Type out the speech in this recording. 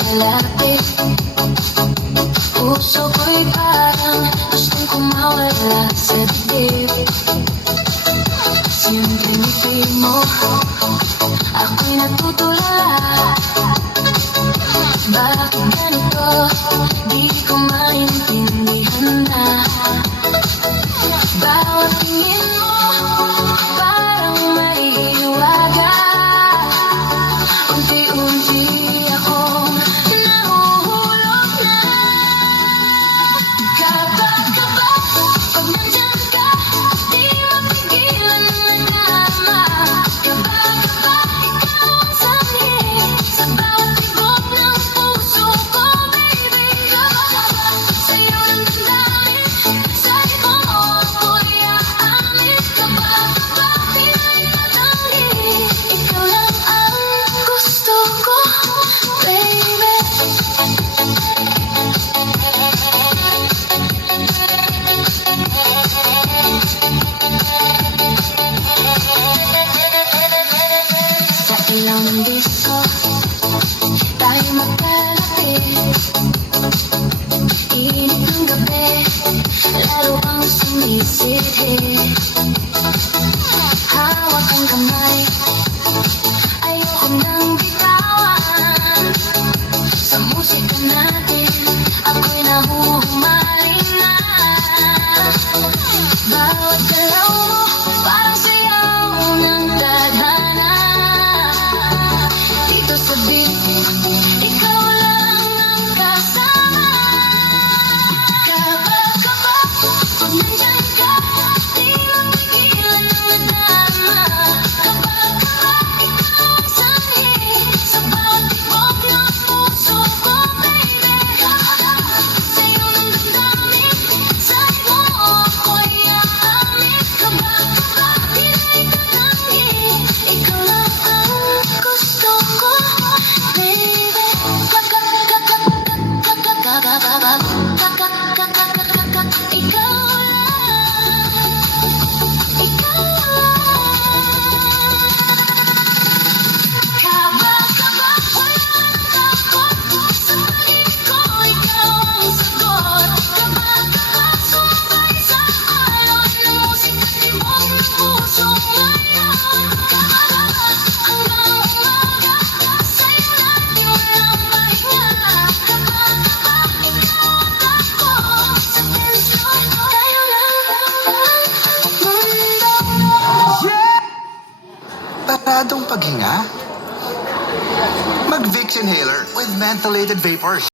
lalapit. Puso ko'y parang gustong kumawala sa dibdib. Siyempre ngiti mo, ako'y natutulala. Bakit ganito, di ko maintindihan na. Bawat tingin mo, parang maiiwaga. Unti-unti akong nahuhulog na. Kapag pag nandyan ka, di mapigilan ang nagdama. Kapag ikaw ang sanhi sa bawat tibok ng puso ko, baby. Kapag sa'yo ng damdamin, sa iba mo ako'y aamin. Kapag pinay tatanggi, ikaw lang ang gusto ko, baby. Sa ilaw ng disco, tayo magkalapit. Init ng gabi, lalo ang sumisidhid. Hawak ang kamay, ayoko nang bitawan. Sa musika natin, ako'y nahuhumaling na. Bawat galaw mo, parang sayaw ng tadhana. Dito sa beat, ikaw lang ang kasama. Kapag pag nandyan ka, di mapigilan ang nadama. Kapag ikaw ang sanhi sa bawat tibok ng puso ko, baby. Sa'yo ng damdamin, sa iba mo ako'y aamin. Kapag pinay tatanggi, ikaw lang ang gusto ko, baby. Ikaw Paradong paghinga? Mag-Vicks Inhaler with mentholated vapors.